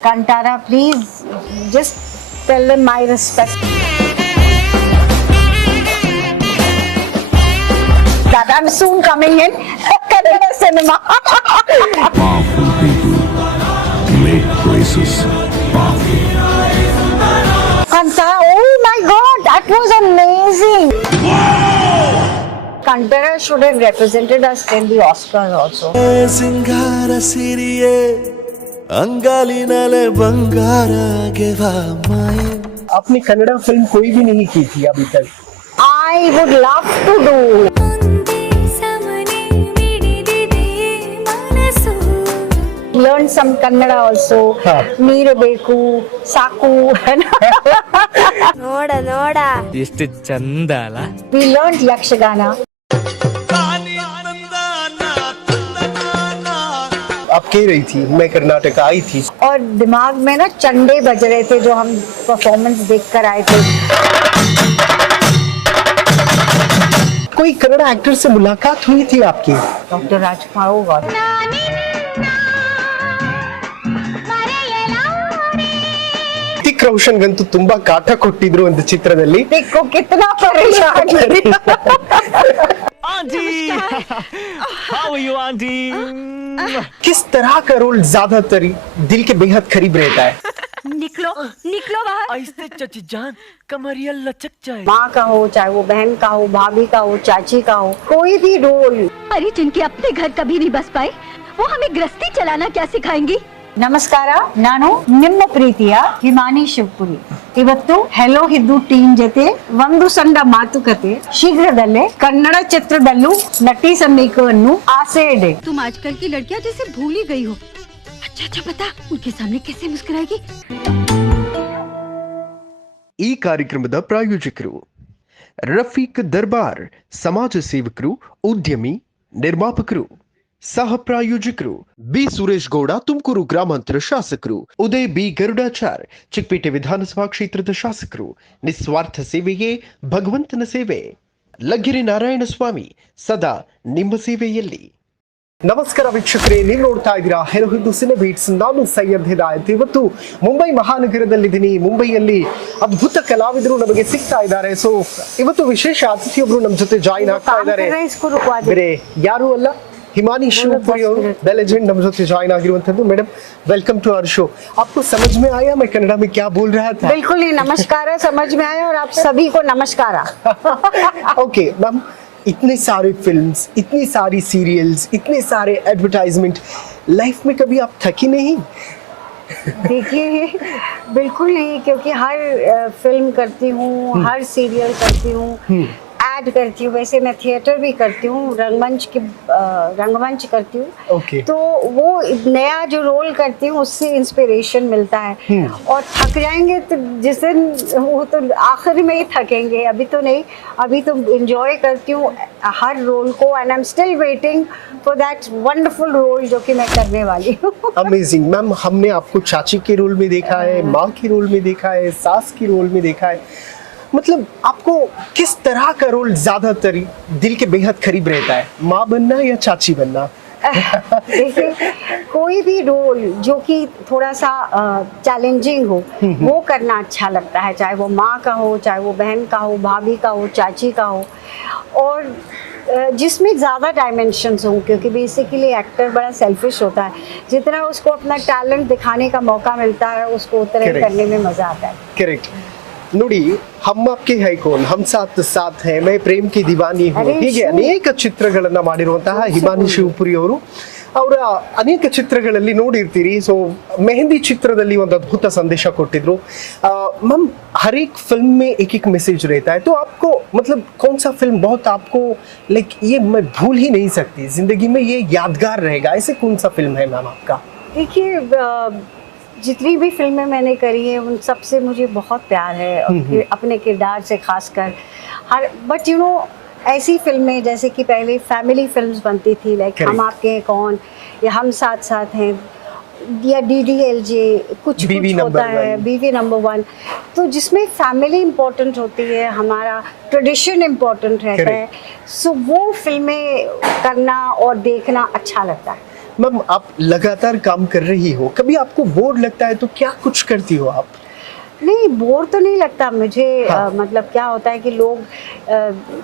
Kantara, please just tell them my respect. That I'm soon coming in Kannada cinema. Powerful people make places powerful. Kantara, oh my God, that was amazing. Kantara should have represented us in the Oscars also. ಸಿಂಗಾರ ಸಿರಿಯೇ अंगालिनले बंगारा माए। आपने Kannada film कोई भी नहीं की थी अभी तक। I would love to do. Learn some Kannada also. ನೀರು ಬೇಕು ಸಾಕು ನೋಡ ನೋಡ ಎಷ್ಟು ಚಂದ ಅಲ್ಲ. We learned Yakshagana. आप कह रही थी मैं कर्नाटक आई थी और दिमाग में ना चंडे बज रहे थे जो हम परफॉर्मेंस देख कर आए थे. कोई कन्नड़ा एक्टर से मुलाकात हुई थी आपकी? डॉक्टर राजकुमार होगा. ऋतिक ರೋಷನ್ ಗಂತೂ ತುಂಬಾ ಕಾಟ ಕೊಟ್ಟಿದ್ರು ಒಂದು ಚಿತ್ರದಲ್ಲಿ. देखो कितना परेशान है. Aunty, how are you aunty? किस तरह का रोल ज्यादातर दिल के बेहद करीब रहता है? निकलो निकलो बाहर. ऐसे चची जान कमरिया लचक जाए. माँ का हो चाहे वो बहन का हो भाभी का हो चाची का हो कोई भी रोल. अरे जिनके अपने घर कभी नहीं बस पाए वो हमें गृहस्थी चलाना क्या सिखाएंगी. ನಮಸ್ಕಾರ, ನಾನು ನಿಮ್ಮ ಪ್ರೀತಿಯ ಹಿಮಾನಿ ಶಿವಪುರಿ. ಇವತ್ತು ಹೆಲೋ ಹಿದ್ದು ಟೀಮ್ ಜೊತೆ ಒಂದು ಸಣ್ಣ ಮಾತುಕತೆ. ಶೀಘ್ರದಲ್ಲೇ ಕನ್ನಡ ಚಿತ್ರದಲ್ಲೂ ನಟಿ ಸಮ್ಮೀಕವನ್ನು ಆಸೆ ಇದೆ. तुम आजकल की लड़कियां जैसे भूल ही गई हो. अच्छा अच्छा बता उनके सामने कैसे मुस्कुराएगी. ಈ ಕಾರ್ಯಕ್ರಮದ ಪ್ರಾಯೋಜಕರು ರಫೀಕ್ ದರ್ಬಾರ್, ಸಮಾಜ ಸೇವಕರು, ಉದ್ಯಮಿ, ನಿರ್ಮಾಪಕರು. ಸಹ ಪ್ರಾಯೋಜಕರು ಬಿ ಸುರೇಶ್ ಗೌಡ, ತುಮಕೂರು ಗ್ರಾಮಾಂತರ ಶಾಸಕರು. ಉದಯ್ ಬಿ ಗರುಡಾಚಾರ್, ಚಿಕ್ಕಪೇಟೆ ವಿಧಾನಸಭಾ ಕ್ಷೇತ್ರದ ಶಾಸಕರು. ನಿಸ್ವಾರ್ಥ ಸೇವೆಯೇ ಭಗವಂತನ ಸೇವೆ. ಲಗ್ಗೆರೆ ನಾರಾಯಣ ಸ್ವಾಮಿ, ಸದಾ ನಿಮ್ಮ ಸೇವೆಯಲ್ಲಿ. ನಮಸ್ಕಾರ ವೀಕ್ಷಕರೇ, ನೀವು ನೋಡ್ತಾ ಇದ್ದೀರಾ ಹೆಲೋ ಹಿಂದೂ ಸಿನೆ ಬೀಟ್ಸ್. ನಾನು ಸೈಯದ್ ಹಿದಾಯತ್. ಇವತ್ತು ಮುಂಬೈ ಮಹಾನಗರದಲ್ಲಿದ್ದೀನಿ. ಮುಂಬೈಯಲ್ಲಿ ಅದ್ಭುತ ಕಲಾವಿದರು ನಮಗೆ ಸಿಗ್ತಾ ಇದ್ದಾರೆ. ಸೊ ಇವತ್ತು ವಿಶೇಷ ಅತಿಥಿಯೊಬ್ರು ನಮ್ಮ ಜೊತೆ ಜಾಯಿನ್ ಆಗ್ತಾ ಇದ್ದಾರೆ. ಬೇರೆ ಯಾರು ಅಲ್ಲ, हिमानी शिवपुरी और द लेजेंड ನಮ್ಮ ಜೊತೆ ಜಾಯಿನ್ ಆಗಿರುವಂತದ್ದು. Madam, welcome to our show. आपको समझ में आया मैं कन्नड़ा में क्या बोल रहा था? बिल्कुल ही नमस्कार समझ में आया और आप सभी को नमस्कार. ओके मैम, इतने सारे फिल्म्स, इतनी सारी सीरियल्स, इतने सारे एडवर्टाइजमेंट, लाइफ में कभी आप थकी नहीं? देखिए बिल्कुल नहीं, क्योंकि हर फिल्म करती हूँ, हर सीरियल करती हूँ, ऐड करती हूँ. वैसे मैं थिएटर भी करती हूँ, रंगमंच करती हूँ. Okay. तो वो नया जो रोल करती हूँ उससे इंस्पिरेशन मिलता है. और थक जाएंगे तो जिस दिन वो तो आखिर में ही थकेंगे. अभी तो नहीं, अभी तो एंजॉय करती हूँ हर रोल को. And I am still waiting for that wonderful role जो कि मैं करने वाली हूँ. अमेजिंग मैम, हमने आपको चाची के रोल में देखा है, माँ के रोल में देखा है, सास के रोल में देखा है. मतलब आपको किस तरह का रोल ज्यादातर दिल के बेहद करीब रहता है, माँ बनना या चाची बनना? देखिए, कोई भी रोल जो कि थोड़ा सा चैलेंजिंग हो वो करना अच्छा लगता है. चाहे वो माँ का हो, चाहे वो बहन का हो, भाभी का हो, चाची का हो, और जिसमें ज़्यादा डायमेंशंस हों. क्योंकि बेसिकली एक्टर बड़ा सेल्फिश होता है. जितना उसको अपना टैलेंट दिखाने का मौका मिलता है उसको उतना ही करने में मज़ा आता है. करेक्ट. ನೋಡಿ, हम आपके है कौन, हम साथ साथ हैं, मैं प्रेम की दीवानी हूँ, ಹೀಗೆ ಅನೇಕ ಚಿತ್ರಗಳನ್ನ ಮಾಡಿರುವಂತಹ ಹಿಮಾನಿ ಶಿವಪುರಿ ಅವರು. ಅವರ ಅನೇಕ ಚಿತ್ರಗಳಲ್ಲಿ ನೋಡಿರ್ತೀರಿ. ಸೊ ಮೆಹಂದಿ ಚಿತ್ರದಲ್ಲಿ ಒಂದು ಅದ್ಭುತ ಸಂದೇಶ ಕೊಟ್ಟಿದ್ರು. मैम, हर एक फिल्म में एक एक मैसेज रहता है. तो आपको मतलब कौन सा फिल्म बहुत आपको लाइक ये मैं भूल ही नहीं सकती, जिंदगी में ये यादगार रहेगा, ऐसे कौन सा फिल्म है मैम आपका? देखिए, जितनी भी फिल्में मैंने करी हैं उन सब से मुझे बहुत प्यार है, अपने किरदार से खासकर. बट यू नो, ऐसी फिल्में जैसे कि पहले फैमिली फिल्म्स बनती थी, लाइक हम आपके हैं कौन, या हम साथ साथ हैं, या DDLJ, कुछ होता है, बीवी नंबर 1. तो जिसमें फैमिली इम्पोर्टेंट होती है, हमारा ट्रेडिशन इम्पोर्टेंट रहता है. सो वो फिल्में करना और देखना अच्छा लगता है. मैम आप लगातार काम कर रही हो, कभी आपको बोर लगता है तो क्या कुछ करती हो आप? नहीं, बोर तो नहीं लगता मुझे। हाँ। मतलब क्या होता है कि लोग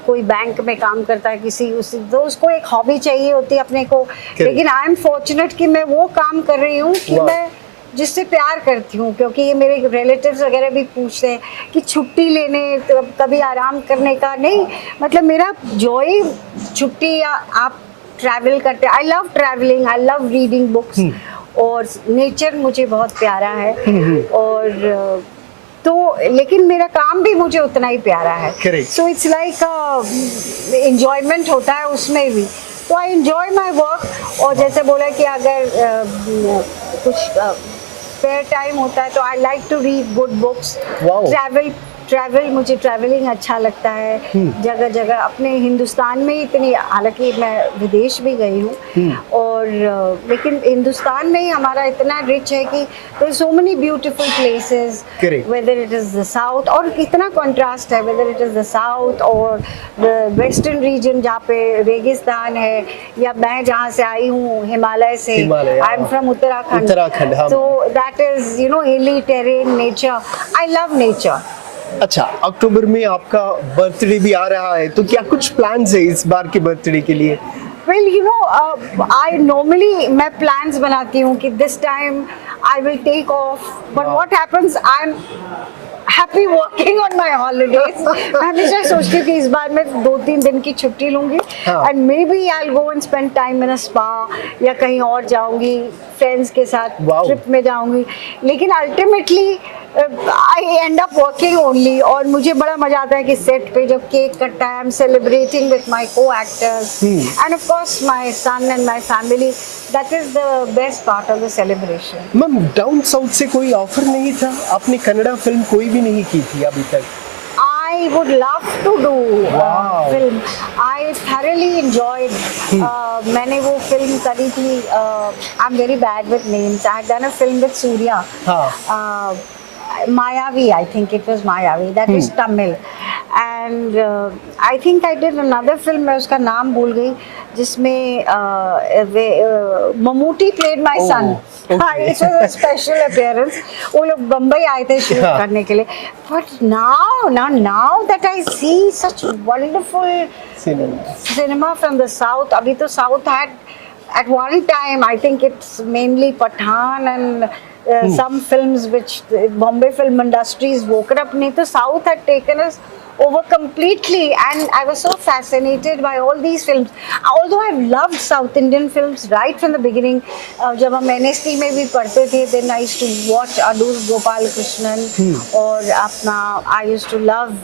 कोई बैंक में काम करता है किसी उसी तो उसको एक हॉबी चाहिए होती है अपने को, लेकिन आई एम फॉर्चुनेट कि मैं वो काम कर रही हूँ कि वाह। मैं जिससे प्यार करती हूँ, क्योंकि ये मेरे रिलेटिव्स वगैरह भी पूछते हैं कि छुट्टी लेने तो कभी आराम करने का नहीं, मतलब मेरा जॉय छुट्टी या आप ट्रैवल करते, I love travelling, I love reading books, और नेचर मुझे बहुत प्यारा है, और तो लेकिन मेरा काम भी मुझे उतना ही प्यारा है। Correct. So it's like enjoyment होता है उसमें भी, तो आई एंजॉय माई वर्क। और जैसे बोला कि अगर कुछ स्पेयर टाइम होता है तो I like to read good books, Wow. Travel मुझे ट्रैवलिंग अच्छा लगता है, जगह जगह अपने हिंदुस्तान में इतनी, हालांकि मैं विदेश भी गई हूँ, और लेकिन हिंदुस्तान में ही हमारा इतना रिच है कि there so many beautiful places, Correct. Whether it is the south, और इतना कंट्रास्ट है whether it is the south और द वेस्टर्न रीजन जहाँ पे रेगिस्तान है, या मैं जहाँ से आई हूँ हिमालय से, हिमालय, आई एम हाँ। फ्रॉम उत्तराखंड, हाँ। तो दैट इज यू नो हिली terrain nature, I love nature. अच्छा, अक्टूबर में आपका बर्थडे भी आ रहा है, तो क्या कुछ प्लान्स है इस बार के बर्थडे के लिए? Well, you know, I normally मैं plans बनाती हूँ कि this time I will take off, but Wow. what happens, I'm happy working on my holidays. मैं हमेशा सोचती हूँ कि इस बार मैं 2-3 दिन की छुट्टी लूँगी, हाँ. and maybe I'll go and spend time in a spa, या कहीं और जाऊँगी फ्रेंड्स के साथ Wow. ट्रिप में जाऊँगी, लेकिन ultimately I and up working only. और मुझे बड़ा मजा आता है कि सेट पे जब केक कटता है, I am celebrating with my co actors and of course my son and my family, that is the best part of the celebration. Ma'am down south से कोई ऑफर नहीं था? आपने कन्नड़ा फिल्म कोई भी नहीं की थी अभी तक? I would love to do Wow. film. I thoroughly enjoyed. मैंने वो फिल्म करी थी. I'm very bad with names. I had done a film with Surya. हाँ. Mayavi, I think it was Mayavi. That is Tamil. And I think I did another film. मैं उसका नाम भूल गई, जिसमें Mammootty played my son. okay. It was a special appearance. वो लोग बम्बई आए थे शूट हाँ. करने के लिए. But now that I see such wonderful cinema from the south. अभी तो south had at one time, I think it's mainly Pathan and some films which Bombay film industries woken up. नहीं तो South had taken us over completely, and I was so fascinated by all these films. Although I've loved South Indian films right from the beginning. जब हम NST में भी पढ़ते थे, then I used to watch Adur Gopal Krishnan, और अपना I used to love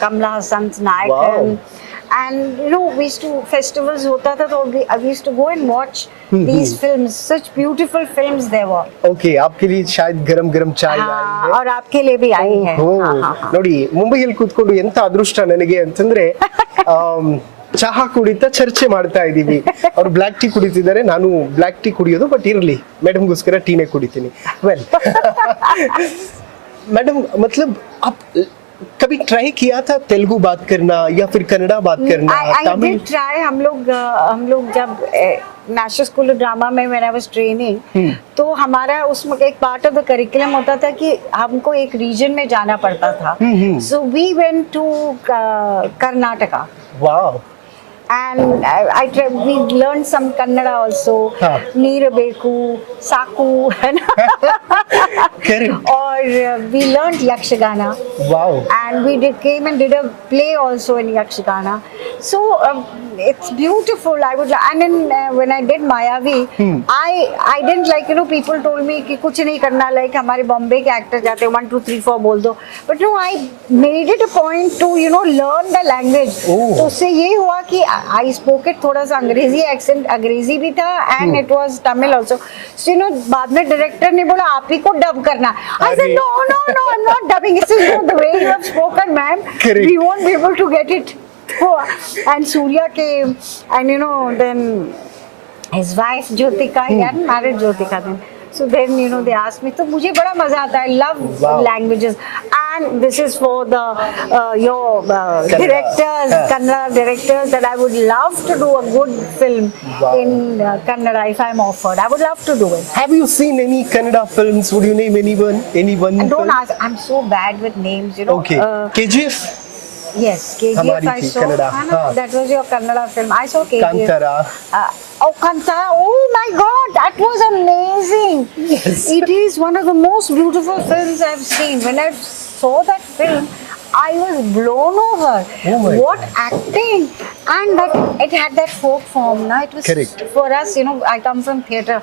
Kamla Hassan's Nayakan. Wow. And you know, we used to festivals होता था तो we used to go and watch these films. Such beautiful films they were. Okay, आपके लिए शायद गरम गरम चाय आई हाँ, है. और आपके लिए भी आई है. ಓಹೋ. हाँ, हाँ, हाँ. ನೋಡಿ, ಮುಂಬೈಯಲ್ಲಿ ಕೂತ್ಕೊಂಡು ಎಂತ ಅದೃಷ್ಟ ನನಗೆ ಅಂತಂದ್ರೆ ಚಹಾ ಕುಡಿತಾ ಚರ್ಚೆ ಮಾಡ್ತಾ ಇದೀವಿ. ಅವ್ರು ಬ್ಲಾಕ್ ಟೀ ಕುಡಿತಿದ್ದಾರೆ, ನಾನು ಬ್ಲಾಕ್ ಟೀ ಕುಡಿಯೋದು, ಬಟ್ ಇರ್ಲಿ ಮೇಡಮ್ಗೋಸ್ಕರ ಟೀನೇ ಕುಡಿತೀನಿ. ವೆಲ್ मैडम, मतलब आप कभी ट्राई किया था तेलुगु बात करना या फिर कन्नड़ा बात करना? I did try. हम लोग जब नेशनल स्कूल ऑफ ड्रामा में when I was training, तो हमारा उसमें एक पार्ट ऑफ द करिकुलम होता था कि हमको एक रीजन में जाना पड़ता था. So we went to Karnataka. Wow. And we learned some Kannada also. हाँ. Neerabeku, Saku, है ना? Correct. और we learned Yakshagana. Wow. And we came and did a play also in Yakshagana. So it's beautiful. And then when I did Mayavi, I didn't like, you know, people told me कि कुछ नहीं करना, like हमारे बॉम्बे के actor जाते हैं 1 2 3 4 बोल दो. But no, I made it a point to, you know, learn the language. तो उससे ये हुआ कि I spoke it थोड़ा सा अंग्रेजी एक्सेंट, अंग्रेजी भी था, and it was Tamil also. So you know, बाद में डायरेक्टर ने बोला आप ही को डब करना. I said no, I'm not dubbing. It's just, you know, the way you have spoken, ma'am. Correct. We won't be able to get it. And Surya came, and you know, then his wife Jyotika, he hadn't married Jyotika then. So then they asked me. तो मुझे बड़ा मजा आता है. I love Wow. languages, and this is for the your directors, Kannada directors, that I would love to do a good film Wow. in Kannada if I'm offered. I would love to do it. Have you seen any Kannada films? Would you name anyone? Anyone? And don't film? ask. I'm so bad with names. Okay. KGF. Yes, KGF हमारी I थी, saw. Kannada, हाँ ना, हाँ. that was your Kannada film. I saw KGF. Kantara. Oh, Kantara. Oh my God, that was amazing. Yes. It is one of the most beautiful films I've seen. When I saw that film, I was blown over. Oh my What acting! And that it had that folk form. Na? It was Correct. for us. I come from theatre.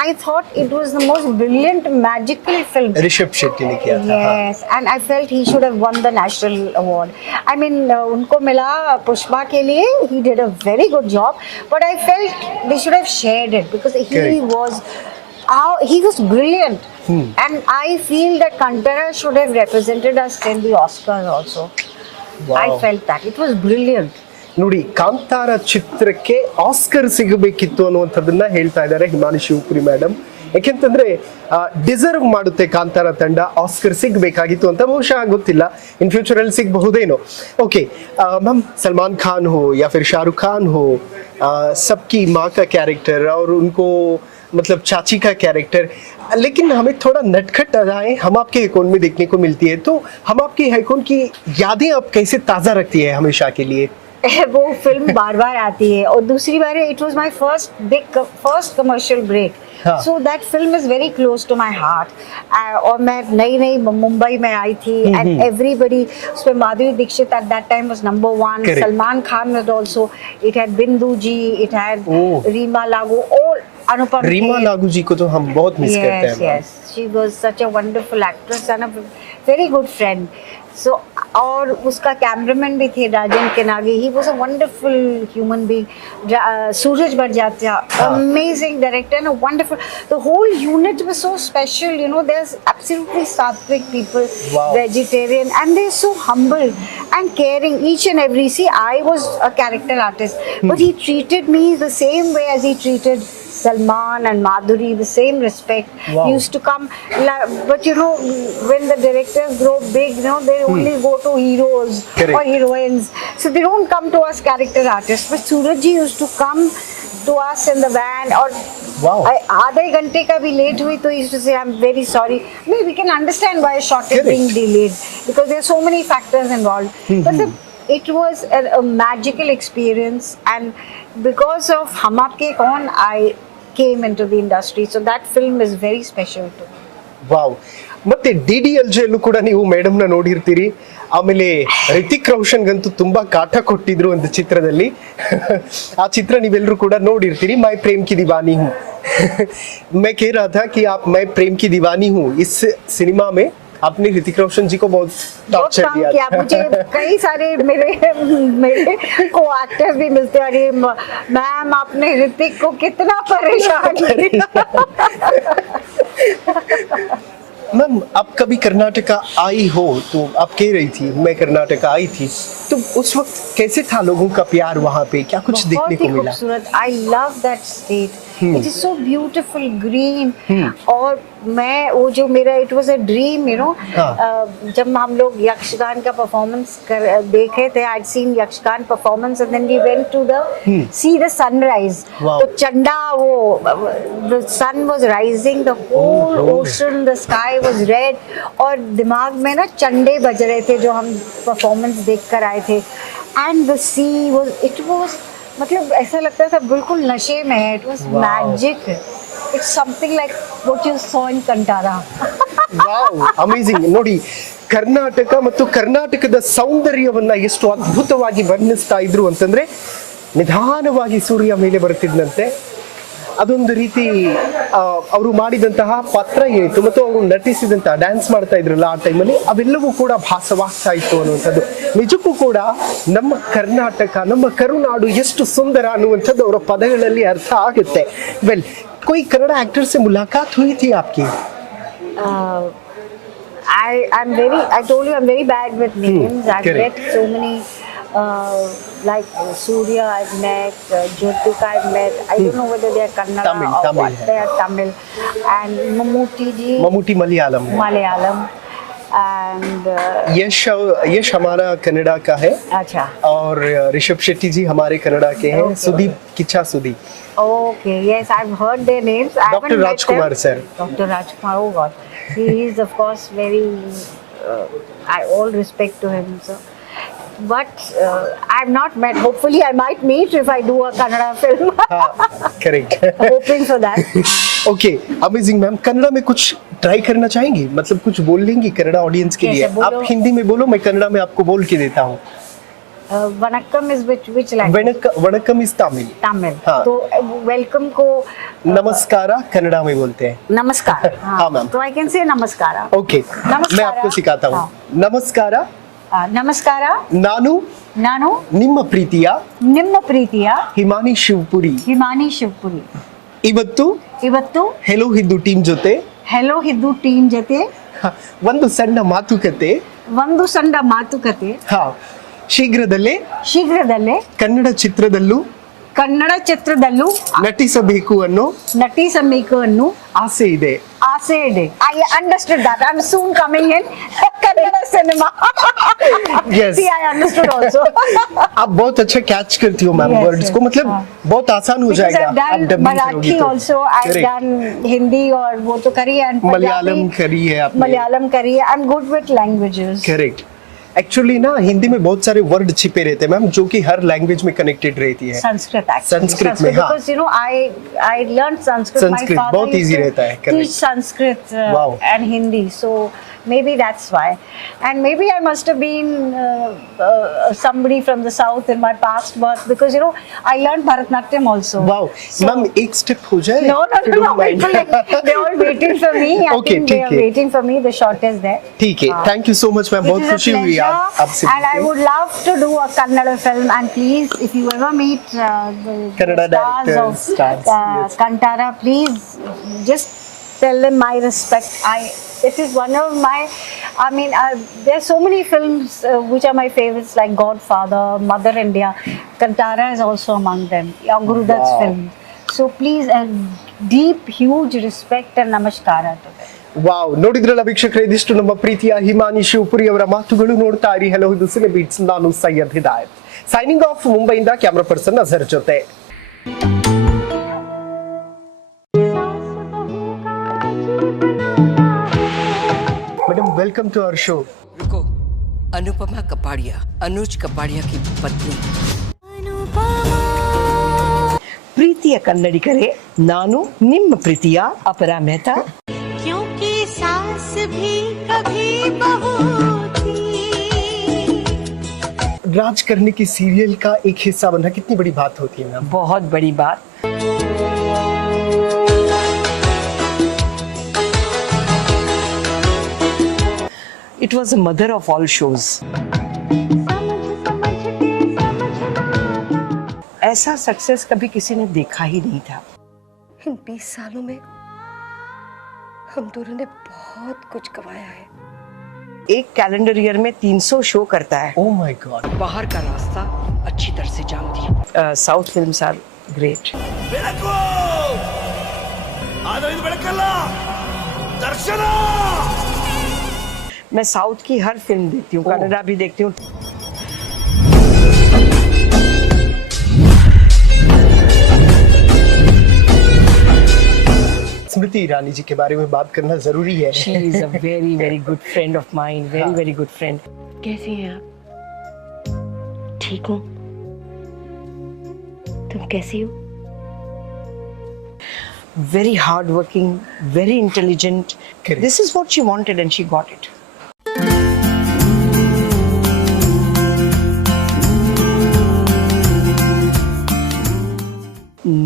I thought it was the most brilliant, magical film. Rishabh Shetty ने किया था. हाँ. Yes, and I felt he should have won the national award. I mean, उनको मिला पुष्पा के लिए. He did a very good job, but I felt they should have shared it because he Correct. he was brilliant. And I feel that Kantara should have represented us in the Oscars also. Wow. I felt that it was brilliant. ನೋಡಿ, ಕಾಂತಾರ ಚಿತ್ರಕ್ಕೆ Oscar ಸಿಗಬೇಕಿತ್ತು ಅನ್ನುವಂಥದ್ದನ್ನ ಹೇಳ್ತಾ ಇದ್ದಾರೆ Himani Shivpuri madam. ಯಾಕೆಂತಂದ್ರೆ deserve ಮಾಡುತ್ತೆ ಕಾಂತಾರ ತಂಡ, Oscar ಸಿಗಬೇಕಾಗಿತ್ತು ಅಂತ. ಬಹುಶಃ ಗೊತ್ತಿಲ್ಲ, ಇನ್ ಫ್ಯೂಚರ್ ಅಲ್ಲಿ ಸಿಗಬಹುದೇನೋ. ಓಕೆ मैम, सलमान खान हो या फिर शाहरुख खान हो, सबकी माँ का कैरेक्टर और उनको मतलब चाची का कैरेक्टर, लेकिन हमें थोड़ा नटखट अदाएं हम आपके आइकॉन में देखने को मिलती है. तो हम आपके आइकॉन की यादें आप कैसे ताज़ा रखती है हमेशा के लिए? वो फिल्म बार बार आती है, और दूसरी बार it was my first commercial break. हाँ. So that film is very close to my heart. और मैं नई मुंबई में आई थी, एंड एवरीबडी, उसमें Madhuri Dixit at that time was number 1. Correct. Salman Khan was also. It had Bindu ji, it had Oh. Reema Lagoo, और अनुपम रीमा खेर. लागू जी को तो हम बहुत मिस करते हैं. Yes, she was such a wonderful actress and a very good friend. So, और उसका कैमरामैन भी थे राजन केनागी. He was a wonderful human being. Suraj Barjatya, amazing director and a wonderful. The whole unit was so special. There's absolutely sattvic people, Wow. vegetarian, and they're so humble and caring. Each and every. See, I was a character artist, but he treated me the same way as he treated Salman and Madhuri, the same respect. Wow. He used to come, but when the directors grow big, they only go to heroes. Correct. Or heroines, so they don't come to us character artists. But Suraj ji used to come to us in the van, or Wow. आधे घंटे का भी late हुई तो he used to say, I'm very sorry. I mean, we can understand why a shot is Correct. being delayed because there are so many factors involved. But it was a magical experience, and because of Hum Aapke Kaun, I came into the industry. So that film is very special to me. Wow. ಮತ್ತೆ DDLJ ಅಲ್ಲೂ ಕೂಡ ನೀವು madam ನ ನೋಡಿರ್ತೀರಿ. ಆಮೇಲೆ ರಿತಿಕ್ ರೋಷನ್ ಗಂತೂ ತುಂಬಾ ಕಾಟ ಕೊಟ್ಟಿದ್ರು ಒಂದು ಚಿತ್ರದಲ್ಲಿ. ಆ ಚಿತ್ರ ನೀವೆಲ್ಲರೂ ಕೂಡ ನೋಡಿರ್ತೀರಿ, ಮೈ ಪ್ರೇಮ್ ಕಿ दीवानी हूँ. मैं कह रहा था कि आप मैं प्रेम की दीवानी हूँ इस सिनेमा में आपने ऋतिक रोशन जी को बहुत टॉर्चर बहुत काम किया. मुझे कई सारे मेरे को एक्टर्स भी मिलते हैं. अरे मैम, आपने ऋतिक को कितना परेशान किया. मैम, आप कभी कर्नाटका आई हो तो आप कह रही थी मैं कर्नाटका आई थी, तो उस वक्त कैसे था लोगों का प्यार वहाँ पे, क्या कुछ देखने बहुत को ही मिला? खूबसूरत. I love that state. It is so beautiful, green. और मैं वो जो मेरा इट वाज अ ड्रीम, जब हम लोग यक्षगान का परफॉर्मेंस देखे थे. I seen Yakshagana performance and then we went to the sea the sunrise. Wow. तो चंडा, वो the sun was rising, the whole ocean, the sky was red, और दिमाग में ना चंडे बज रहे थे जो हम परफॉर्मेंस देख कर आए थे. And the she was, it was, मतलब ऐसा लगता था बिल्कुल नशे में है. It was magic. It's something like what you saw in Kantara. Wow, amazing. ನೋಡಿ, ಕರ್ನಾಟಕ ಮತ್ತು ಕರ್ನಾಟಕದ ಸೌಂದರ್ಯವನ್ನ ಎಷ್ಟು ಅದ್ಭುತವಾಗಿ ವರ್ಣಿಸ್ತಾ ಇದ್ರು ಅಂತಂದ್ರೆ, ನಿಧಾನವಾಗಿ ಸೂರ್ಯ ಮೇಲೆ ಬರ್ತಿದ್ದಂತೆ. ಅದೊಂದು ರೀತಿ ಅವರು ಮಾಡಿದಂತಹ ಪಾತ್ರ ಏನಿತ್ತು ಮತ್ತು ಅವರು ನಟಿಸಿದಂತಹ ಡ್ಯಾನ್ಸ್ ಮಾಡ್ತಾ ಇದ್ರಲ್ಲ ಆ ಟೈಮಲ್ಲಿ, ಅವೆಲ್ಲವೂ ಕೂಡ ಭಾಸವಾಗ್ತಾ ಇತ್ತು ಅನ್ನುವಂಥದ್ದು. ನಿಜಕ್ಕೂ ಕೂಡ ನಮ್ಮ ಕರ್ನಾಟಕ, ನಮ್ಮ ಕರುನಾಡು ಎಷ್ಟು ಸುಂದರ ಅನ್ನುವಂಥದ್ದು ಅವರ ಪದಗಳಲ್ಲಿ ಅರ್ಥ ಆಗುತ್ತೆ. ವೆಲ್, कोई कन्नड़ा एक्टर से मुलाकात हुई थी आपकी? I told you I'm very bad with names. I've correct. met so many like Surya I've met, Jyotika I've met. I don't know whether they are Kannada Tamil, or Tamil what. hai. They are Tamil. And Mammootty ji, Mammootty Malayalam है। Malayalam. And यश हमारा Canada का है अच्छा, और ऋषभ शेट्टी जी हमारे Canada के हैं। Okay. Sudeep Kichcha Sudeep, okay, yes, I've heard their names. I Dr. haven't met Rajkumar them. sir. Dr. Rajkumar, oh God, he is of course very. I all respect to him, so. But I've not met. Hopefully, I might meet if I do a Kannada film. हाँ correct. Hoping for that. Okay amazing ma'am, Kannada में कुछ try करना चाहेंगी, मतलब कुछ बोल लेंगी Kannada audience के कैसे लिए? बोलो? आप हिंदी में बोलो, मैं कन्नड़ा में आपको बोल के देता हूँ। Vanakkam is which language? Vanakkam is Tamil, Tamil. हाँ। तो welcome को नमस्कारा कन्नड़ा में बोलते हैं। नमस्कार. हाँ, मैम। तो I can say नमस्कारा. ओके नमस्कारा। मैं आपको सिखाता हूँ। हाँ। नमस्कारा नमस्कारा. ನಾನು ನಾನು ನಿಮ್ಮ ಪ್ರೀತಿಯ ನಿಮ್ಮ ಪ್ರೀತಿಯ ಹಿಮಾನಿ ಶಿವಪುರಿ ಹಿಮಾನಿ ಶಿವಪುರಿ. ಇವತ್ತು ಇವತ್ತು ಹೆಲೋ ಹಿಂದೂ ಟೀಮ್ ಜೊತೆ ಹೆಲೋ ಹಿಂದೂ ಟೀಮ್ ಜೊತೆ ಒಂದು ಸಣ್ಣ ಮಾತುಕತೆ, ಒಂದು ಸಣ್ಣ ಮಾತುಕತೆ ಹಾ ಶೀಘ್ರದಲ್ಲೇ ಶೀಘ್ರದಲ್ಲೇ ಕನ್ನಡ ಚಿತ್ರದಲ್ಲೂ ಕನ್ನಡ ಚಿತ್ರದಲ್ಲೂ ನಟಿಸಬೇಕು ಅನ್ನೋ ನಟಿಸಬೇಕು ಅನ್ನೋ ಆಸೆ ಇದೆ. ಆಸೆ ಇದೆ. I understood that. I'm soon coming in Kannada cinema. Yes. See, I understood also. आप बहुत अच्छा कैच करती हो मैम Yes, वर्ड्स yes. को, मतलब हाँ. बहुत आसान हो Because जाएगा I've आप done डबिंग करोगी Marathi तो। also. I've Correct. done Hindi और वो तो करी है, and मलयालम Punjabi, करी है आपने। मलयालम करी है. I'm good with languages. Correct. Actually ना हिंदी में बहुत सारे वर्ड छिपे रहते हैं मैम, जो कि हर लैंग्वेज में कनेक्टेड रहती है। Sanskrit actually. संस्कृत में, हाँ। Because you know I learned Sanskrit. Sanskrit My father बहुत used easy to रहता है, correct. teach Sanskrit Wow. and Hindi. So maybe that's why. And maybe I must have been somebody from the south in my past birth, because you know I learned Bharatnatyam also. Wow So- ma'am एक step हो जाए? No, if you no, don't mind. they're all waiting for me. I Okay, think they ठीक are है। waiting for me. The shot is there. ठीक है, thank you so much ma'am, It बहुत is a खुशी हुई pleasure, आपसे and I मिलके। would love to do a Kannada film. And please, if you ever meet the Kannada stars directors, of stars, yes. Kantara, please just tell them my respect. It is one of my. I mean, there are so many films which are my favorites, like Godfather, Mother India. Kantara is also among them. Gurudat's Wow. film. So please, deep, huge respect and namaskara to them. Wow, ನೋಡಿದ್ರಲ್ಲ ವೀಕ್ಷಕರೇ, ಇದಿಷ್ಟು ನಮ್ಮ ಪ್ರೀತಿಯ ಹಿಮಾನಿ ಶಿವಪುರಿ ಅವರ ಮಾತುಗಳು. ನೋಡ್ತಾ ಇರಿ hello ಇದು ಸಿನೆ ಬೀಟ್ಸ್. ನಾನು ಸೈಯದ್ ಹಿದಾಯತ್, ಸೈನಿಂಗ್ ಆಫ್ ಮುಂಬೈಯಿಂದ ಕ್ಯಾಮ್ರಾ ಪರ್ಸನ್ ಅಜರ್ ಜೊತೆ. Madam welcome to our show. रुको, अनुपमा कपाड़िया, अनुज कपाड़िया की पत्नी। ಪ್ರೀತಿಯ ಕನ್ನಡಿಗರೇ, ನಾನು ನಿಮ್ಮ ಪ್ರೀತಿಯ ಅಪರಾ ಮೆಹ್ತಾ. क्योंकि सास भी कभी बहू थी. राज करने की सीरियल का एक हिस्सा बनना कितनी बड़ी बात होती है मैम? बहुत बड़ी बात. It was the mother of all shows. ऐसा सक्सेस कभी किसी ने देखा ही नहीं था. इन 20 सालों में हम दोनों ने बहुत कुछ कमाया है. एक कैलेंडर ईयर में 300 शो करता है. Oh my god. बाहर का रास्ता अच्छी तरह से जानती। South films are great. मैं साउथ की हर फिल्म देखती हूँ, कन्नड़ा भी देखती हूँ. स्मृति ईरानी जी के बारे में बात करना जरूरी है. She is a very, very good friend of mine. Very, very good friend. कैसी हैं आप? ठीक हो? तुम कैसी हो? Very hardworking, very intelligent. Correct. This is what she wanted and she got it.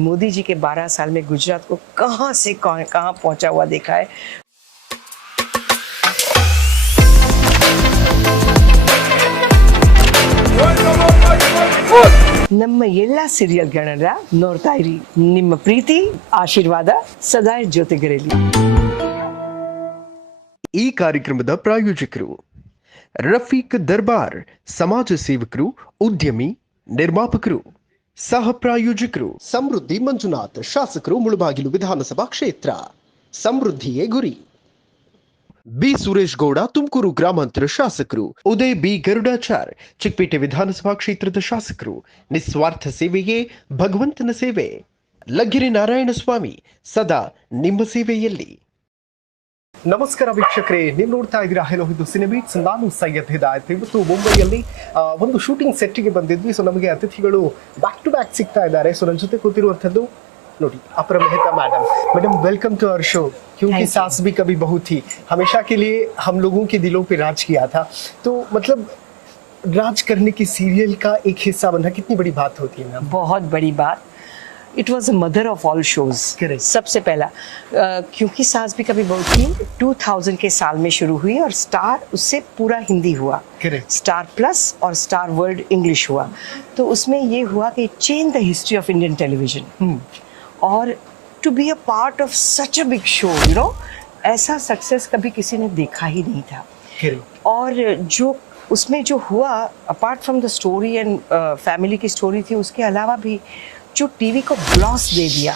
Modi ji के 12 साल में गुजरात को कहां से कहां पहुंचा हुआ देखा है. ನಮ್ಮ ಎಲ್ಲ ಸೀರಿಯಲ್ಗಳನ್ನ ನೋಡ್ತಾ ಇರಿ. ನಿಮ್ಮ ಪ್ರೀತಿ ಆಶೀರ್ವಾದ ಸದಾ ಜೊತೆಗಿರಲಿ. ಈ ಕಾರ್ಯಕ್ರಮದ ಪ್ರಾಯೋಜಕರು ರಫೀಕ್ ದರ್ಬಾರ್ ಸಮಾಜ ಸೇವಕರು, ಉದ್ಯಮಿ, ನಿರ್ಮಾಪಕರು. ಸಹ ಪ್ರಾಯೋಜಕರು ಸಮೃದ್ಧಿ ಮಂಜುನಾಥ್, ಶಾಸಕರು, ಮುಳುಬಾಗಿಲು ವಿಧಾನಸಭಾ ಕ್ಷೇತ್ರ. ಸಮೃದ್ಧಿಯೇ ಗುರಿ. ಬಿ ಸುರೇಶ್ ಗೌಡ, ತುಮಕೂರು ಗ್ರಾಮಾಂತರ ಶಾಸಕರು. ಉದಯ್ ಬಿ ಗರುಡಾಚಾರ್, ಚಿಕ್ಕಪೇಟೆ ವಿಧಾನಸಭಾ ಕ್ಷೇತ್ರದ ಶಾಸಕರು. ನಿಸ್ವಾರ್ಥ ಸೇವೆಯೇ ಭಗವಂತನ ಸೇವೆ. ಲಗ್ಗೆರೆ ನಾರಾಯಣಸ್ವಾಮಿ, ಸದಾ ನಿಮ್ಮ ಸೇವೆಯಲ್ಲಿ. ನಮಸ್ಕಾರ ವೀಕ್ಷಕರೇ, ನೀವು ನೋಡ್ತಾ ಇದ್ದೀರಾ ಹೆಲೋ ಇದು ಸಿನಿಬೀಟ್ಸ್. ನಾನು ಸೈಯದ್ ಹಿದಾಯತ್. ಇವತ್ತು ಮುಂಬೈಯಲ್ಲಿ ಒಂದು ಶೂಟಿಂಗ್ ಸೆಟ್ಗೆ ಬಂದಿದ್ವಿ. ಸೊ ನಮಗೆ ಅತಿಥಿಗಳು ಬ್ಯಾಕ್ ಟು ಬ್ಯಾಕ್ ಸಿಗ್ತಾ ಇದ್ದಾರೆ. ಸೊ ನನ್ನ ಜೊತೆ ಕೂತಿರುವಂಥದ್ದು ನೋಡಿ Apara Mehta madam. Madam welcome to our show. क्योंकि सास भी कभी बहू थी, हमेशा के लिए हम लोगों के दिलों पे राज किया था. तो मतलब राज करने की सीरियल का एक हिस्सा बनना कितनी बड़ी बात होती है मैम? बहुत बड़ी बात. It was a mother of all shows. सबसे पहला क्योंकि सास भी कभी बहू थी 2000 के साल में शुरू हुई और स्टार उससे पूरा हिंदी हुआ. स्टार प्लस और स्टार वर्ल्ड इंग्लिश हुआ. तो उसमें ये हुआ कि change the history of Indian television. और to be a part of such a big show, you know, ऐसा सक्सेस कभी किसी ने देखा ही नहीं था. और जो उसमें जो हुआ, apart from the story and family की स्टोरी थी, उसके अलावा भी जो टीवी को ग्लॉस दे दिया,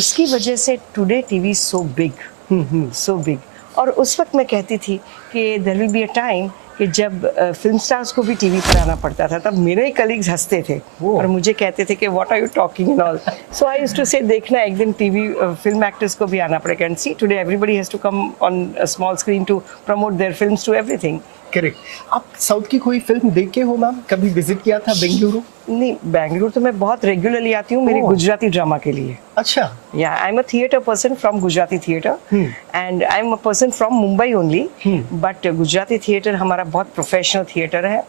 उसकी वजह से today TV so big, so big. और उस वक्त मैं कहती थी कि there will be a time कि जब फिल्म स्टार्स को भी टीवी पर आना पड़ता था, तब मेरे कलीग्स हंसते थे और मुझे कहते थे कि what are you talking and all. So I used to say देखना एक दिन टीवी फिल्म एक्टर्स को भी आना पड़ेगा. And see today everybody has to come on a small screen to promote their films to everything. Correct. आप south की कोई फिल्म देखे हो मैम? कभी विजिट किया था बेंगलुरु? नहीं, बेंगलुरु तो मैं बहुत रेगुलरली आती हूँ मेरी गुजराती ड्रामा के लिए. अच्छा. या I am a theatre person from Gujarati theatre and I am a person from Mumbai only. But Gujarati theatre हमारा बहुत प्रोफेशनल थिएटर है.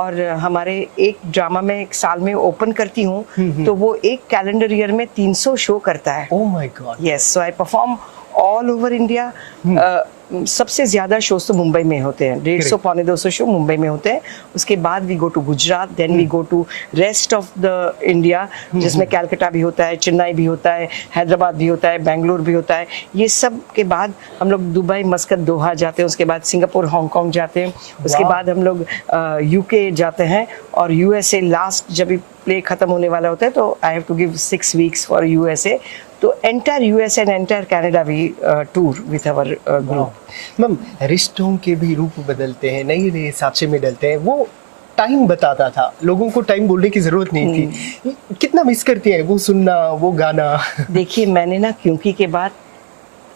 और हमारे एक ड्रामा में एक साल में ओपन करती हूँ तो वो एक कैलेंडर ईयर में 300 शो करता है. Oh my God. Yes, so I perform all over India. सबसे ज्यादा शोज तो मुंबई में होते हैं. 150-200 शो मुंबई में होते हैं. उसके बाद we go to Gujarat, then we go to rest of the India, जिसमें कैलकाटा भी होता है, चेन्नई भी होता है, हैदराबाद भी होता है, बेंगलुरु भी होता है. ये सब के बाद हम लोग दुबई, मस्कत, दोहा जाते हैं. उसके बाद सिंगापुर, हांगकांग जाते हैं. उसके बाद हम लोग यूके जाते हैं. और यूएसए लास्ट जब प्ले खत्म होने वाला होता है तो I have to give 6 weeks for USA. तो entire US and entire Canada we tour with our group. Ma'am, रिश्तों के भी रूप बदलते हैं, नए नए सांचे में डलते हैं. वो टाइम बताता था, लोगों को टाइम बोलने की जरूरत नहीं थी. कितना मिस करती हैं वो सुनना, वो गाना? देखिए, मैंने ना क्योंकि के बाद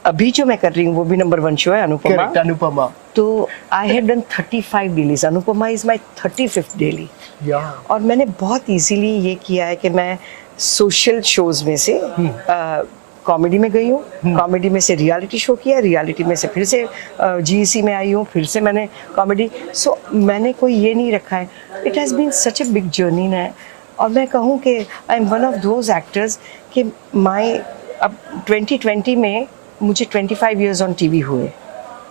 अभी जो मैं कर रही हूँ वो भी नंबर 1 शो है, अनुपमा. अनुपमा. तो I have done 35 dailies. Anupama is my 35th daily. और मैंने बहुत इजीली ये किया है कि मैं सोशल शोज में से कॉमेडी में गई हूँ, कॉमेडी में से रियलिटी शो किया, रियलिटी में से फिर से जीईसी में आई हूँ, फिर से मैंने कॉमेडी. सो मैंने कोई ये नहीं रखा है. It has been such a big journey ना. और मैं कहूँ कि I am one of those actors कि माई अब 2020 में मुझे 25 years ऑन टीवी हुए.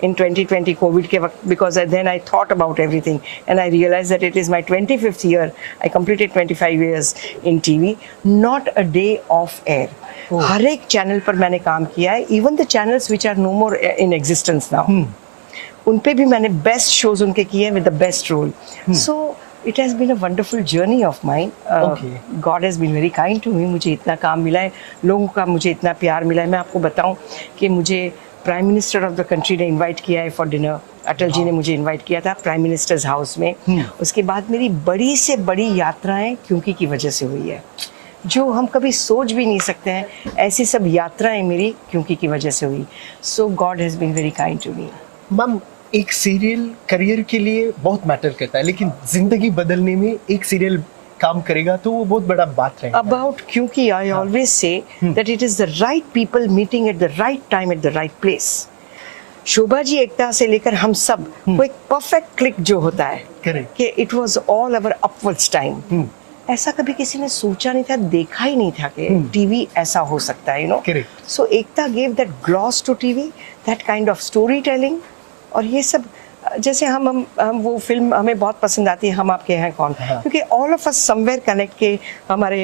In 2020 कोविड के वक्त, because then I thought about everything and I realized that it is my 25th year. I completed 25 years in TV, not a day off air. हर एक channel पर मैंने काम किया है. Even the channels which are no more in existence now, उन पे भी मैंने बेस्ट शोज उनके किए हैं with the best role. So it has been a wonderful journey of mine. God has been very kind to me. मुझे इतना काम मिला है, लोगों का मुझे इतना प्यार मिला है. मैं आपको बताऊं कि मुझे prime minister of the country ने इनवाइट किया है फॉर डिनर. अटल जी ने मुझे इनवाइट किया था प्राइम मिनिस्टर्स हाउस में. उसके बाद मेरी बड़ी से बड़ी यात्राएं क्योंकि की वजह से हुई है, जो हम कभी सोच भी नहीं सकते हैं. ऐसी सब यात्राएं मेरी क्योंकि की वजह से हुई. So God has been very kind to me. Ma'am, एक सीरियल करियर के लिए बहुत मैटर करता है, लेकिन जिंदगी बदलने में एक सीरियल काम करेगा तो वो बहुत बड़ा बात रहेगा. अबाउट क्योंकि I always say that it is the right people meeting at the right time at the right place. Shobha ji Ekta से लेकर हम सब को एक परफेक्ट क्लिक जो होता है कि it was all our upwards time. ऐसा कभी किसी ने सोचा नहीं था, देखा ही नहीं था कि टीवी ऐसा हो सकता है, you know. So Ekta gave that gloss to TV, that kind of story telling. और ये सब जैसे हम वो फिल्म हमें बहुत पसंद आती है, हम आपके हैं कौन, क्योंकि all of us somewhere connect के हमारे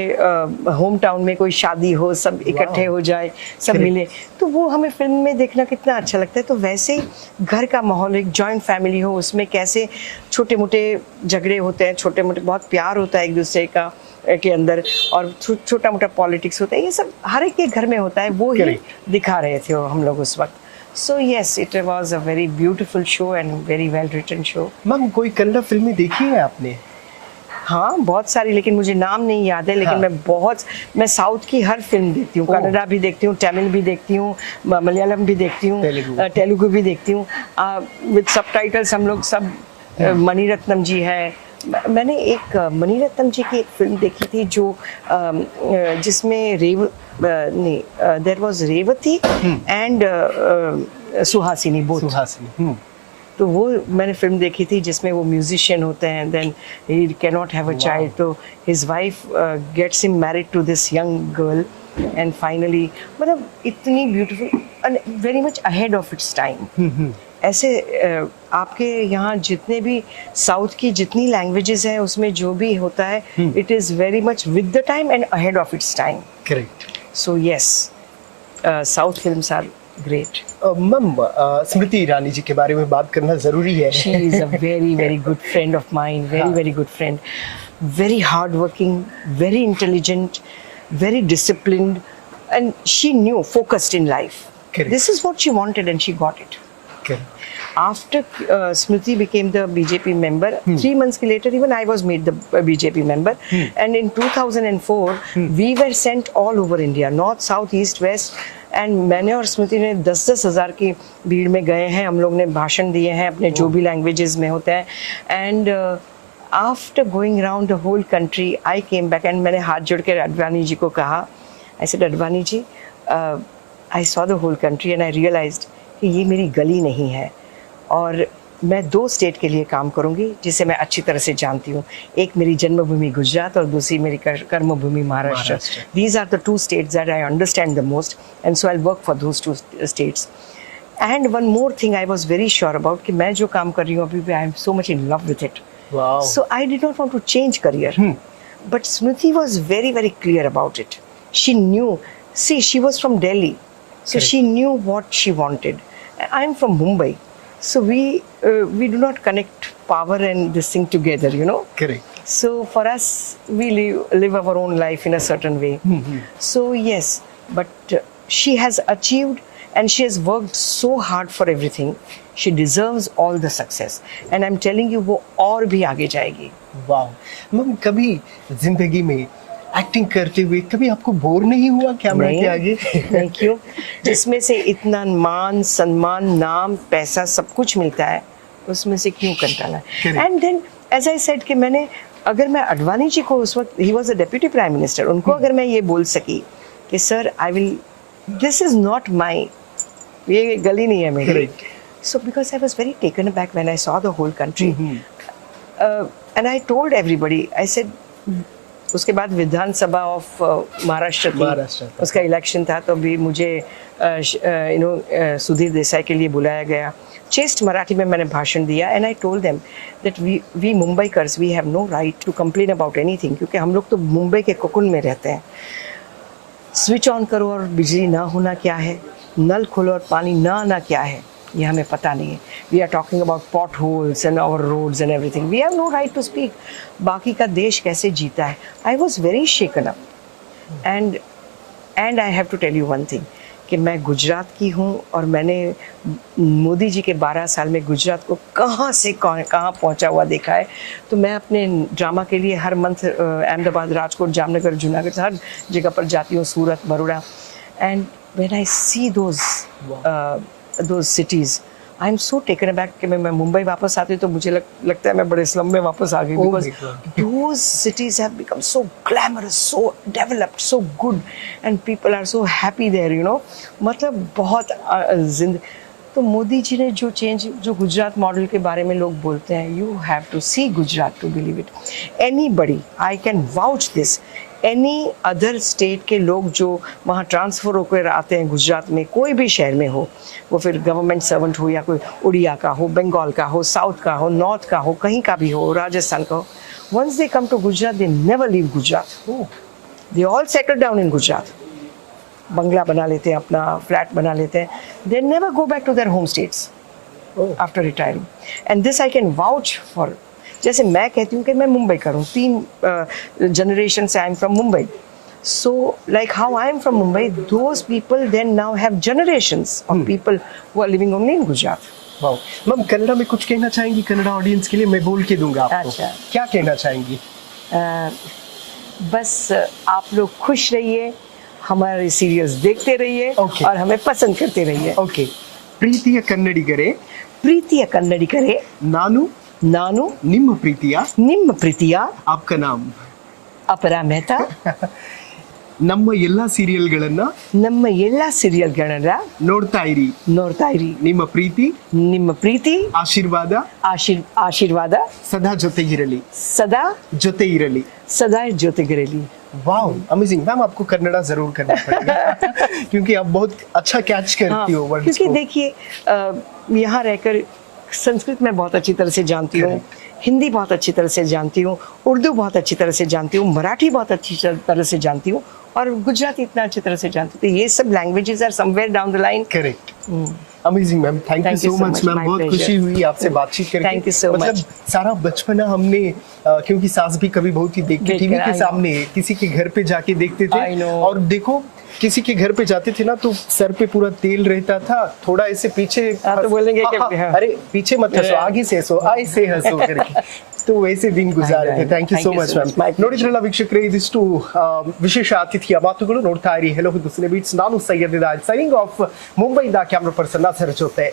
होम टाउन में कोई शादी हो, सब इकट्ठे हो जाए, सब मिले, तो वो हमें फिल्म में देखना कितना अच्छा लगता है। तो वैसे घर का माहौल, एक जॉइंट फैमिली हो, उसमें कैसे छोटे मोटे झगड़े होते हैं, छोटे मोटे बहुत प्यार होता है एक दूसरे का के अंदर, और छोटा मोटा पॉलिटिक्स होता है, ये सब हर एक के घर में होता है, वो ही दिखा रहे थे हम लोग उस वक्त। So yes, it was a very beautiful show and very well written show. Ma'am कोई कन्नड़ फिल्में देखी है आपने? हाँ, बहुत सारी, लेकिन मुझे नाम नहीं याद है, लेकिन मैं साउथ की हर फिल्म देखती हूँ, कन्नड़ा भी देखती हूँ, तमिल भी देखती हूँ, मलयालम भी देखती हूँ, तेलुगु भी देखती हूँ, विद सबटाइटल्स। हम लोग सब, मणिरत्नम जी है, मैंने एक मणिरत्नम जी की एक फिल्म देखी थी जो जिसमें there was Revathi and Suhasini, both. Suhasini, तो वो मैंने फिल्म देखी थी जिसमें वो म्यूजिशियन होते हैं, then he can not have a child, तो his wife gets him married to this young girl, and finally, मतलब इतनी beautiful and very much ahead of its time. ऐसे आपके यहाँ जितने भी साउथ की जितनी लैंग्वेजेस हैं, उसमें जो भी होता है, it is very much with the time and ahead of its time. Correct. So yes, south films are great. Ma'am Smriti Irani ji के बारे में बात करना जरूरी है। She is a very very good friend of mine, very very good friend, very hard working, very intelligent, very disciplined, and she knew, focused in life. Correct. This is what she wanted and she got it. Correct. After Smriti became the BJP member, 3 months later even I was made the BJP member, and in 2004 we were sent all over India, north, south, east, west, and मैंने और स्मृति ने 10-10 हज़ार की भीड़ में गए हैं, हम लोग ने भाषण दिए हैं अपने जो भी लैंग्वेजेस में होते हैं, and after going around the whole country, I came back and मैंने हाथ जोड़ के अडवाणी जी को कहा, I said, Advani ji, I saw the whole country and I realized कि ये मेरी गली नहीं है, और मैं 2 स्टेट के लिए काम करूंगी जिसे मैं अच्छी तरह से जानती हूँ। एक मेरी जन्मभूमि गुजरात और दूसरी मेरी कर्मभूमि Maharashtra. These are the 2 states that I understand the most, and so I'll work for those 2 states. And one more thing I was very sure about कि मैं जो काम कर रही हूँ अभी भी, I am so much in love with it. Wow. So I did not want to change career. But Smriti was very, very clear about it. She knew, see, she was from Delhi. So she knew what she wanted. I'm from Mumbai. So we do not connect power and this thing together, you know. Correct. So for us, we live our own life in a certain way. So yes, but she has achieved and she has worked so hard for everything. She deserves all the success. And I'm telling you, वो और भी आगे जाएगी। वाह ma'am, कभी जिंदगी में acting करते हुए कभी आपको बोर नहीं हुआ कैमरा के आगे? नहीं, क्यों? जिसमें से इतना मान, सम्मान, नाम, पैसा सब कुछ मिलता है, उसमें से क्यों कंटाला? And then as I said कि मैंने, अगर मैं अडवाणी जी को उस वक्त, he was a deputy prime minister, उनको अगर मैं ये बोल सकी कि sir I will, this is not my, ये गली नहीं है मेरी। So because I was very taken aback when I saw the whole country, and I told everybody, I said, उसके बाद विधानसभा ऑफ महाराष्ट्र थी, उसका इलेक्शन था, तो भी मुझे सुधीर देसाई के लिए बुलाया गया। चेस्ट मराठी में मैंने भाषण दिया, and I told them that we Mumbaikars, we have no right to complain about anything, क्योंकि हम लोग तो मुंबई के कोकुन में रहते हैं। स्विच ऑन करो और बिजली ना होना क्या है, नल खोलो और पानी ना आना क्या है, ये हमें पता नहीं है। We are talking about potholes and our roads and everything, we have no right to speak. बाकी का देश कैसे जीता है। I was very shaken up, and I have to tell you one thing कि मैं गुजरात की हूँ, और मैंने मोदी जी के 12 साल में गुजरात को कहाँ से कहाँ पहुँचा हुआ देखा है। तो मैं अपने ड्रामा के लिए हर मंथ अहमदाबाद, राजकोट, जामनगर, जूनागढ़, हर जगह पर जाती हूँ, Surat, Baroda, and when I see those cities, I am so taken aback कि मैं मुंबई वापस आती हूँ तो मुझे लगता है मैं बड़े स्लम में वापस आ गई, because those cities have become so glamorous, so developed, so good, and people are so happy there, you know. मतलब बहुत तो मोदी जी ने जो चेंज, जो गुजरात मॉडल के बारे में लोग बोलते हैं, you have to see Gujarat to believe it. Anybody, I can vouch this, any other state के लोग जो वहाँ ट्रांसफ़र होकर आते हैं गुजरात में, कोई भी शहर में हो, वो फिर गवर्नमेंट सर्वेंट हो या कोई उड़िया का हो, बंगाल का हो, साउथ का हो, नॉर्थ का हो, कहीं का भी हो, राजस्थान का हो, once they come to Gujarat they never leave Gujarat. They all settle down in Gujarat, बंगला बना लेते हैं, अपना फ्लैट बना लेते हैं, they never go back to their home states after retiring. And this I can vouch for. जैसे मैं कहती हूँ कि मैं मुंबई का हूँ, 3 जनरेशन से I am from Mumbai, so like how I am from Mumbai, those people then now have generations of people who are living only in Gujarat. Wow ma'am, Kannada में कुछ कहना चाहेंगी कन्नड़ा ऑडियंस के लिए? मैं बोल के दूंगा आपको। अच्छा। क्या कहना चाहेंगी? बस आप लोग खुश रहिए, हमारे सीरियल्स देखते रहिए Okay. और हमें पसंद करते रहिए। ओके, ಪ್ರೀತಿಯ ಕನ್ನಡಿಗರೇ, ಪ್ರೀತಿಯ ಕನ್ನಡಿಗರೇ, ನಾನು ನಿಮ್ಮ ಪ್ರೀತಿಯ ನಿಮ್ಮ ಪ್ರೀತಿಯ आपका नाम ಅಪರಾ ಮೆಹ್ತಾ, ನಮ್ಮ ಎಲ್ಲಾ ಸೀರಿಯಲ್ಗಳನ್ನ ನಮ್ಮ ಎಲ್ಲ ಸೀರಿಯಲ್ಗಳನ್ನ ನೋಡ್ತಾ ಇರಿ. ನಿಮ್ಮ ಪ್ರೀತಿ ಆಶೀರ್ವಾದ ಸದಾ ಜೊತೆಗಿರಲಿ. सदा ಜೊತೆಗಿರಲಿ। वाओ अमेजिंग मैम, आपको कन्नड़ा जरूर करना पड़ेगा क्योंकि आप बहुत अच्छा कैच करती हो वर्ड्स क्योंकि को। देखिए यहाँ रहकर संस्कृत में बहुत अच्छी तरह से जानती हूँ, हिंदी बहुत अच्छी तरह से जानती हूँ, उर्दू बहुत अच्छी तरह से जानती हूँ, मराठी बहुत अच्छी तरह से जानती हूँ और गुजराती इतना अच्छी तरह से जानती हूँ। तो ये सब languages are somewhere down the line. Correct, amazing ma'am, thank you so much ma'am, बहुत खुशी हुई आपसे बातचीत करके। Thank you so मतलब सारा बचपना हमने क्योंकि सास भी कभी बहुत ही देखते टीवी के सामने किसी के घर पे जाके देखते थे, I know. और देखो किसी के घर पे जाते थे ना तो सर पे पूरा तेल रहता था, थोड़ा ऐसे पीछे तो बोलेंगे कि हाँ, अरे पीछे मत हंसो, आगे से हंसो, ऐसे हंसो करके तो वैसे दिन गुजारे थे। Thank you so much ma'am. ನೋಡಿದ್ರಲ್ಲ ವೀಕ್ಷಕರೇ, ಇದಿಷ್ಟು ವಿಶೇಷ ಅತಿಥಿಯ ಮಾತುಗಳು. ನೋಡ್ತಾ ಇರಿ ಹೆಲೋ ಹಿಂದೂಸ್ತಾನಿ ಬೀಟ್ಸ್. ನಾನು ಸೈಯದ್ ಇದಾದ್ ಸೈನಿಂಗ್ ಆಫ್ ಮುಂಬೈಯಿಂದ ಕ್ಯಾಮ್ರಾ ಪರ್ಸನ್ ನಾಸರ್ ಜೊತೆ.